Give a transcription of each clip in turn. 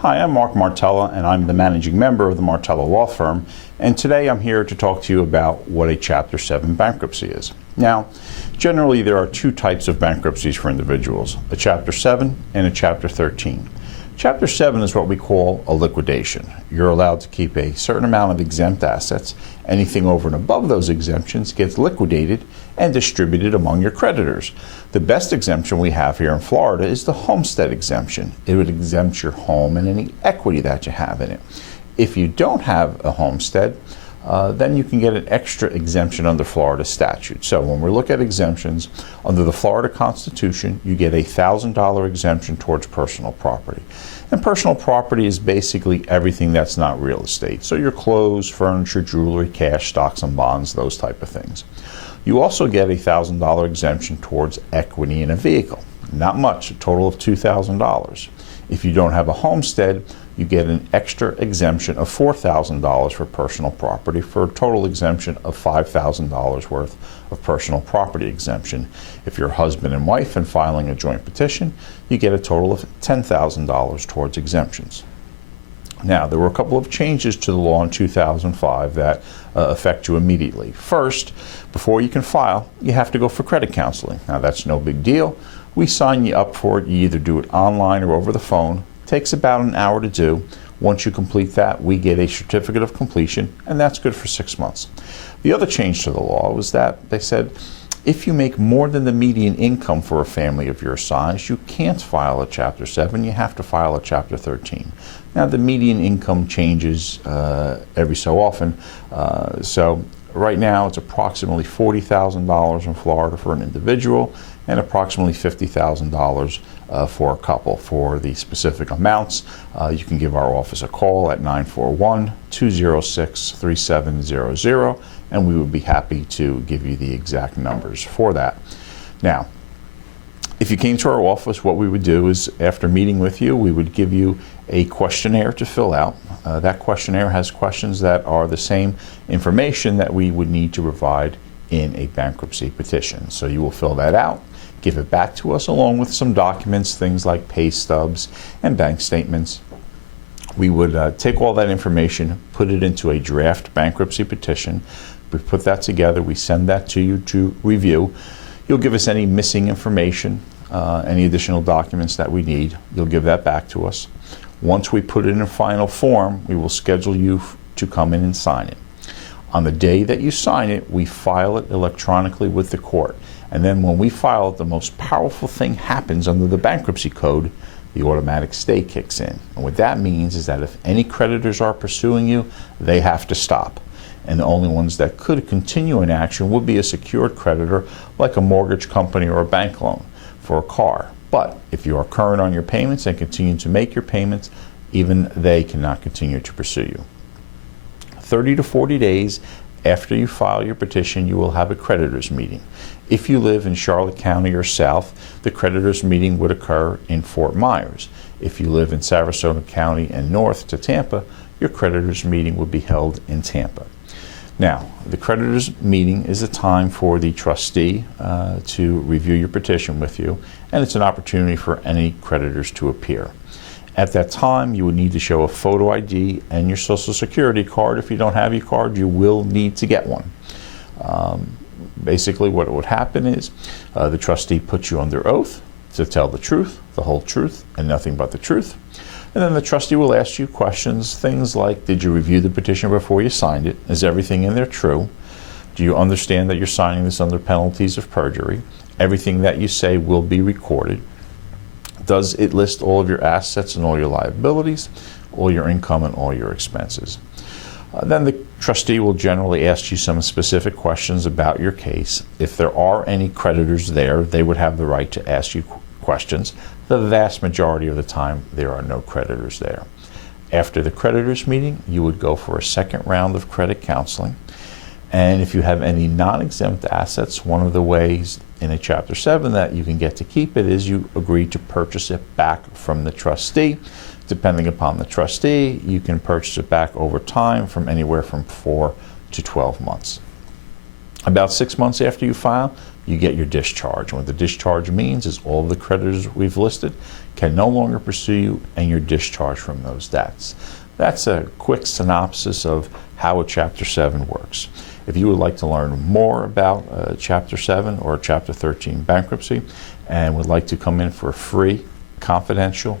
Hi, I'm Mark Martella, and I'm the managing member of the Martella Law Firm, and today I'm here to talk to you about what a Chapter 7 bankruptcy is. Now, generally there are two types of bankruptcies for individuals, a Chapter 7 and a Chapter 13. Chapter 7 is what we call a liquidation. You're allowed to keep a certain amount of exempt assets. Anything over and above those exemptions gets liquidated and distributed among your creditors. The best exemption we have here in Florida is the Homestead Exemption. It would exempt your home and any equity that you have in it. If you don't have a homestead, then you can get an extra exemption under Florida statute. So when we look at exemptions, under the Florida Constitution, you get a $1,000 exemption towards personal property. And personal property is basically everything that's not real estate. So your clothes, furniture, jewelry, cash, stocks and bonds, those type of things. You also get a $1,000 exemption towards equity in a vehicle. Not much, a total of $2,000. If you don't have a homestead, you get an extra exemption of $4,000 for personal property for a total exemption of $5,000 worth of personal property exemption. If you're husband and wife and filing a joint petition, you get a total of $10,000 towards exemptions. Now, there were a couple of changes to the law in 2005 that affect you immediately. First, before you can file, you have to go for credit counseling. Now, that's no big deal. We sign you up for it. You either do it online or over the phone. It takes about an hour to do. Once you complete that, we get a certificate of completion, and that's good for 6 months. The other change to the law was that they said if you make more than the median income for a family of your size, you can't file a Chapter 7. You have to file a Chapter 13. Now, the median income changes every so often. So right now, it's approximately $40,000 in Florida for an individual and approximately $50,000 for a couple. For the specific amounts, you can give our office a call at 941-206-3700, and we would be happy to give you the exact numbers for that. Now, if you came to our office, what we would do is, after meeting with you, we would give you a questionnaire to fill out. That questionnaire has questions that are the same information that we would need to provide in a bankruptcy petition. So you will fill that out, give it back to us along with some documents, things like pay stubs and bank statements. We would take all that information, put it into a draft bankruptcy petition. We put that together, we send that to you to review. You'll give us any missing information, any additional documents that we need. You'll give that back to us. Once we put it in a final form, we will schedule you to come in and sign it. On the day that you sign it, we file it electronically with the court. And then when we file it, the most powerful thing happens under the bankruptcy code. The automatic stay kicks in. And what that means is that if any creditors are pursuing you, they have to stop. And the only ones that could continue in action would be a secured creditor like a mortgage company or a bank loan for a car. But if you are current on your payments and continue to make your payments, even they cannot continue to pursue you. 30 to 40 days after you file your petition, you will have a creditors meeting. If you live in Charlotte County or south, the creditors meeting would occur in Fort Myers. If you live in Sarasota County and north to Tampa, your creditors meeting would be held in Tampa. Now, the creditors meeting is a time for the trustee to review your petition with you, and it's an opportunity for any creditors to appear. At that time, you would need to show a photo ID and your Social Security card. If you don't have your card, you will need to get one. Basically, what would happen is the trustee puts you under oath to tell the truth, the whole truth, and nothing but the truth. And then the trustee will ask you questions, things like, did you review the petition before you signed it? Is everything in there true? Do you understand that you're signing this under penalties of perjury? Everything that you say will be recorded. Does it list all of your assets and all your liabilities, all your income and all your expenses? Then the trustee will generally ask you some specific questions about your case. If there are any creditors there, they would have the right to ask you questions. The vast majority of the time, there are no creditors there. After the creditors meeting, you would go for a second round of credit counseling. And if you have any non-exempt assets, one of the ways in a Chapter 7 that you can get to keep it is you agree to purchase it back from the trustee. Depending upon the trustee, you can purchase it back over time from anywhere from 4 to 12 months. About 6 months after you file, you get your discharge. And what the discharge means is all of the creditors we've listed can no longer pursue you, and you're discharged from those debts. That's a quick synopsis of how a Chapter 7 works. If you would like to learn more about Chapter 7 or Chapter 13 bankruptcy and would like to come in for a free, confidential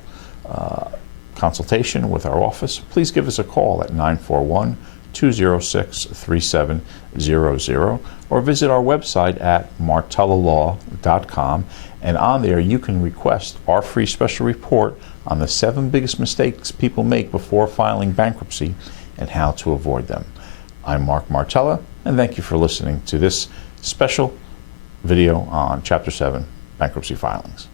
consultation with our office, please give us a call at 941-206-3700 or visit our website at martellalaw.com, and on there you can request our free special report on the 7 biggest mistakes people make before filing bankruptcy and how to avoid them. I'm Mark Martella, and thank you for listening to this special video on Chapter 7 bankruptcy filings.